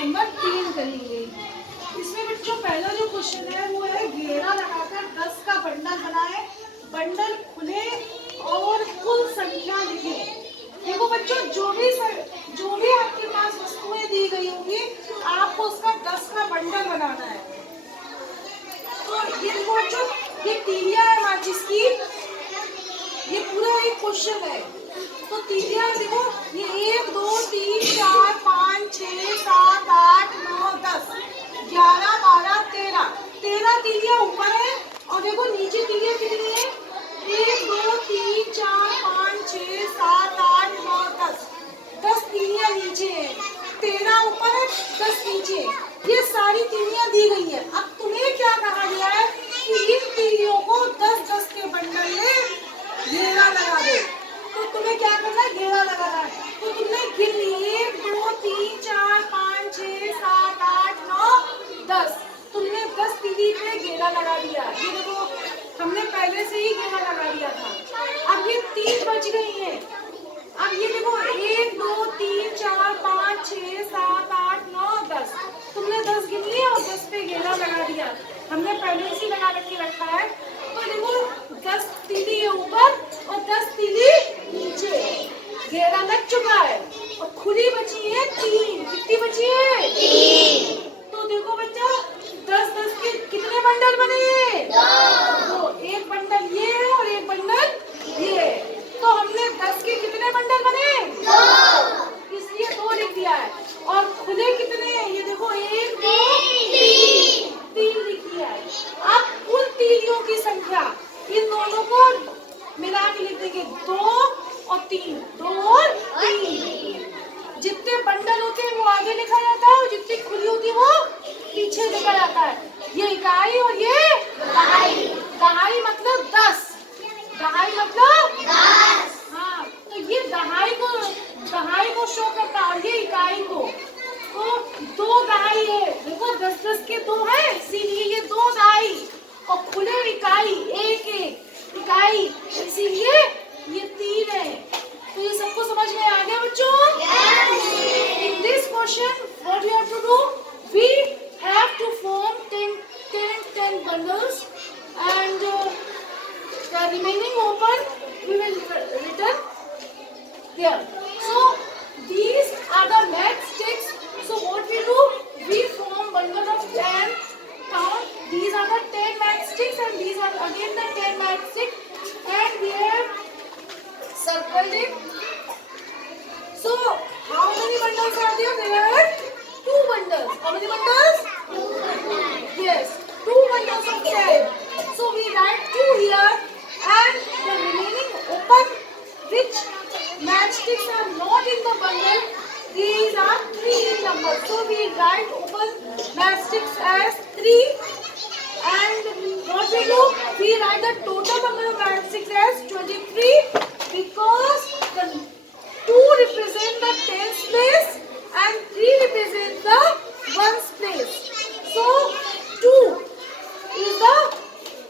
Number 3 करेंगे। इसमें बच्चों पहला जो क्वेश्चन है वो है घेरा लगाकर 10 का बंडल बनाए, बंडल खुले और कुल संख्या लिखे। देखो बच्चों जो भी आपके पास वस्तुएं दी गई होंगी आपको उसका 10 का बंडल बनाना है। तो ये देखो बच्चों, ये तीलियां है माचिस की, ये पूरा एक क्वेश्चन है। तो तीलियां देखो, ये 1 2 3 4 5 6 7 8 9 10 11 12 13 तीलियां ऊपर है और देखो नीचे तीलियां कितनी है, 1 2 3 4 5 6 7 8 9 10 तीलियां नीचे है, 13 ऊपर है 10 नीचे। ये सारी तीलियां दी गई है। अब तुम्हें क्या कहा गया है कि इन तीलियों को 10-10 के बंडल में घेरा लगा दो। तो तुम्हें क्या करना है, घेरा लगाना है। तो तुमने गिन ली 1 2 3 4 5 6 7 8 9 10, तुमने 10 तीली पे घेरा लगा दिया। ये देखो हमने पहले से ही घेरा लगा दिया था। अब ये 3 बच गई है। अब ये देखो 1 2 3 4 5 6 7 8 9 10, तुमने 10 गिन लिया और 10 पे घेरा लगा दिया। हमने पहले से लगा के रखा है। तो देखो 10 तीली है ऊपर और 10 तीली नीचे, घेरा लग चुका है और खुली बची है 3। कितनी बची है, 3। तो देखो बच्चा 10-10 के कितने बंडल बने, 2। एक बंडल ये है और एक बंडल ये है। तो हमने 10 के कितने बंडल बने, 2, इसलिए 2 लिख दिया है। और खुले कितने हैं, ये देखो 1 2 3 लिख दिया है। अब कुल तीलियों की संख्या इन दोनों को मिला के लिख देंगे, 2 और 3, 2 और 3। जितने बंडल होते हैं वो आगे लिखा जाता है और जितनी खुली होती है वो पीछे लिखा जाता है। ये इकाई और ये दहाई। दहाई मतलब 10, दहाई मतलब 10। हाँ, तो ये दहाई को शो करता है और ये इकाई को। तो 2 दहाई है, देखो 10-10 के 2 है, इसीलिए ये 2 दहाई। और खुले इकाई 1-1 इकाई, इसीलिए ये 3 है। तो ये सबको समझ में आ गया बच्चों? In this question, what you have to do? We have to form 10 bundles, and the remaining open we will return there. So these are the matchsticks. So what we do? We form bundle of 10. Count. These are the 10 matchsticks, and these are again the 10 matchsticks, and we have circled it. So how many bundles are there? There are 2 bundles. How many bundles? 2 bundles. Yes, 2 bundles of 10. So we write 2 here, and the remaining open, which matchsticks are not in the bundle, these are 3 in number. So we write open matchsticks as 3, and what we do? We write the total number of matchsticks as 23, because the 2 represent the tens place and 3 represent the ones place. So 2 is the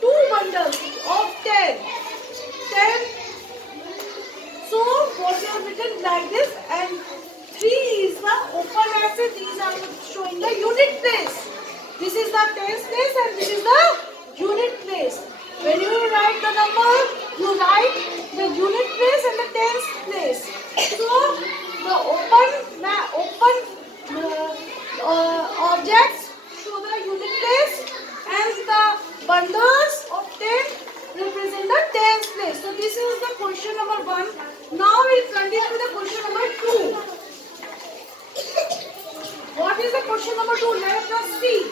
2 bundles of 10. So what we have written like this, and 3 is the open asset. These are showing the unit place. This is the tens place and this is the unit place. When you write the number, you write the unit place and the tens place. So the open objects show the unit place, and the bundles of 10 represent the tens place. So this is the question number 1. Now we continue with the question number 2. What is the question number 2? Let us see.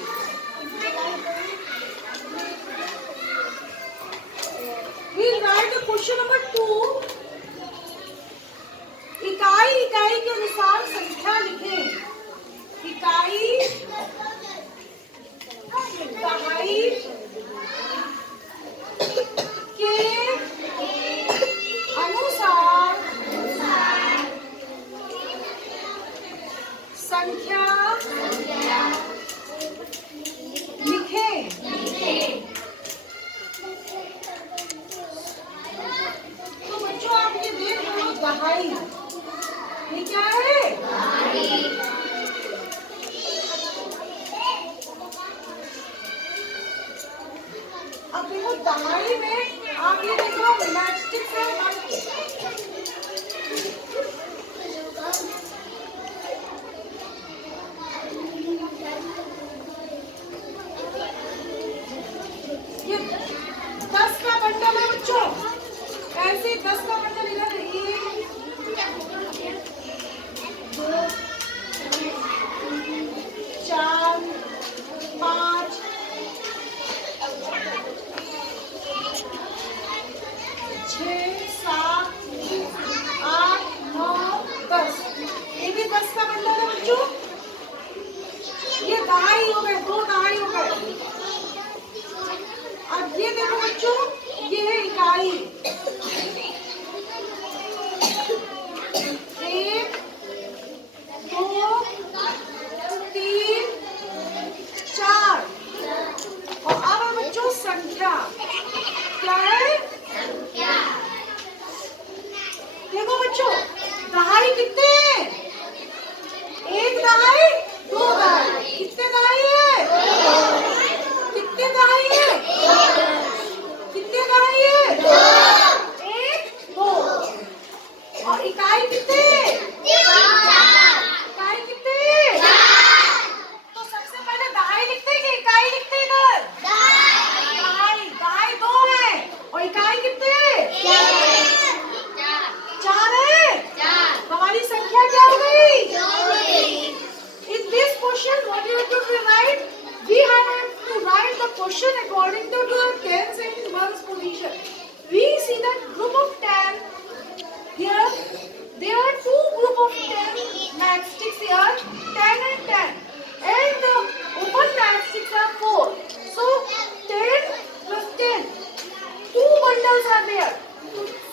We write the question number 2. इकाई के अनुसार संख्या लिखें। इकाई, दहाई के अनुसार संख्या लिखें। तो बच्चों आप ये देख रहे हो दहाई, ये क्या है? दहाई। दहाई में आप ये देखो मैचस्टिक से ये 10 का बंडल है बच्चों, ऐसे 10 का बंडल इधर 1 2 4 5 6 7 8 9 10, ये भी 10 का बंडल है बच्चों। ये दहाई हो गए, 2 दहाई हो गए। अब ये देखो बच्चों, ये है इकाई, 1 2 3 4। और अब है बच्चों संख्या, क्या है? देखो बच्चों, दहाई कितने हैं? 1 दहाई 2 दहाई, कितने दहाई है? कितने दहाई है? कितने दहाई है? 1 2। और इकाई कितने? इकाई कितने? तो सबसे पहले दहाई लिखते हैं कि इकाई लिखते हैं इधर? दहाई, दहाई 2 है और इकाई कितने? 4 है। हमारी संख्या क्या हो गई? In this question, what you have to write? We have to write the question according to the tens and ones position. We see that group of 10 here. There are 2 group of 10 matchsticks here, 10 and 10, and the open matchsticks are 4. So 10 plus 10, 2 bundles are there.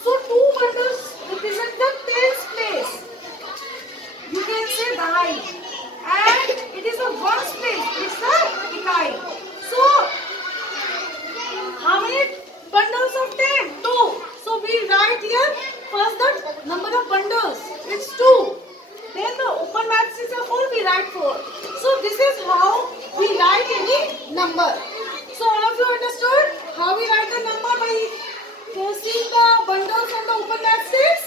So 2 bundles represent the tens place. You can say dahai, and it is a ones place. It's the ikai. So how many bundles of 10? 2. So we write here first the number of bundles. It's 2. Then the open matches are 4. We write 4. So this is how we write any number. So all of you understood how we write the number by seeing the bundles on the open matches?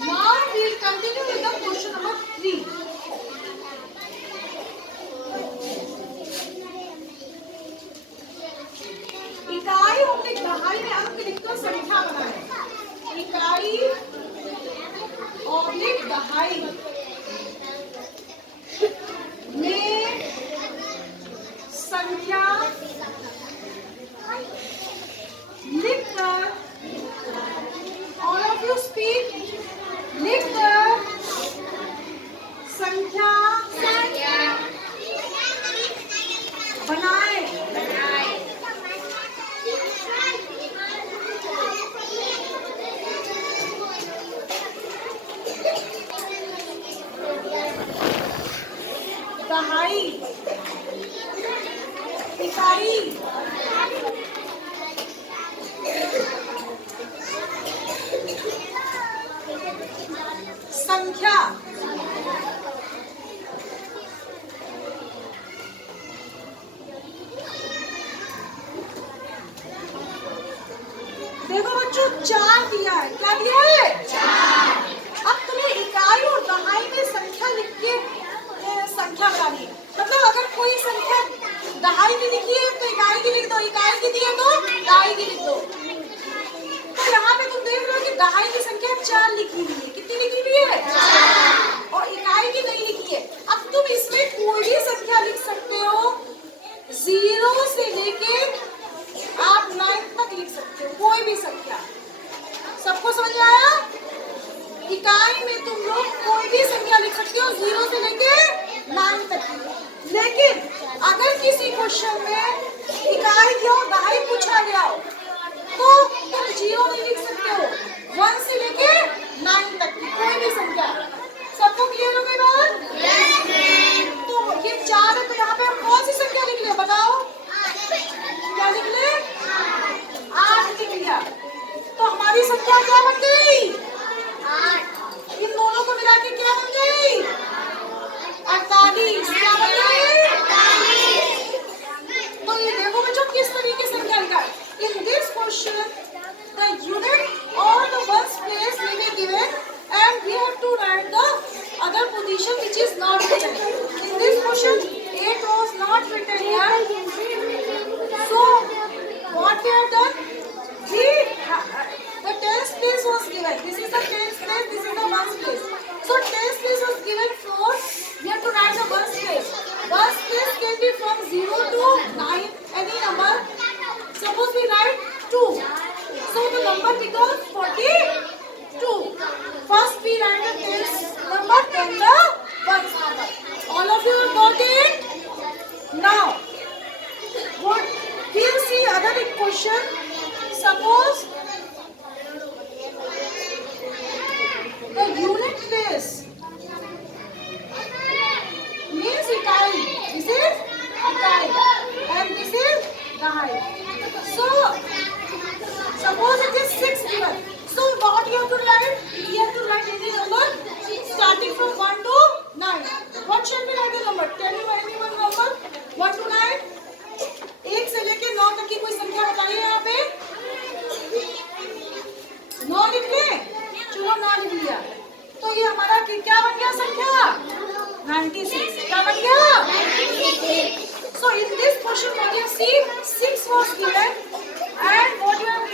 Now we will continue with the question number 3. इकाई और दहाई में अंक लिखकर संख्या बनाएं। इकाई और दहाई में संख्या लिखकर, all of you speak, लिखकर संख्या बनाएं। दहाई, इकाई, संख्या। देखो बच्चों, 4 दिया है। क्या दिया है? 4। अब तुम्हें इकाई और दहाई में संख्या लिख के संख्या बनानी है। मतलब अगर कोई संख्या दहाई की लिखी है तो इकाई की लिख दो, इकाई की दी है तो दहाई की लिख दो। तो यहाँ पे तुम देख रहे हो कि दहाई की संख्या 4 लिखी हुई है। कितनी लिखी हुई है? 4। और इकाई की नहीं लिखी है। अब तुम इसमें कोई भी संख्या लिख सकते हो, 0 से लेके आप 9 तक लिख सकते हो, कोई भी संख्या। सबको समझ में आया? इकाई में तुम लोग कोई भी संख्या लिख सकते हो, 0 से लेके 9 तक। लेकिन अगर किसी क्वेश्चन में इकाई की और दहाई पूछा गया हो तो तुम 0 नहीं लिख सकते हो, 1 से लेके 9 तक की कोई भी संख्या। सबको क्लियर हो गई बात? तो ये 4 है, तो यहाँ पे हम कौन सी संख्या लिख ले बताओ? क्या लिख ले? 8 लिख लिया। तो हमारी संख्या क्या बन गई? 8। इन दोनों को मिला के क्या बन गई? 48। क्या बन गई? ना लिख लिया तो ये हमारा क्या बन गया संख्या 96। क्या बन गया? So in this question what you see 6 was given and what you have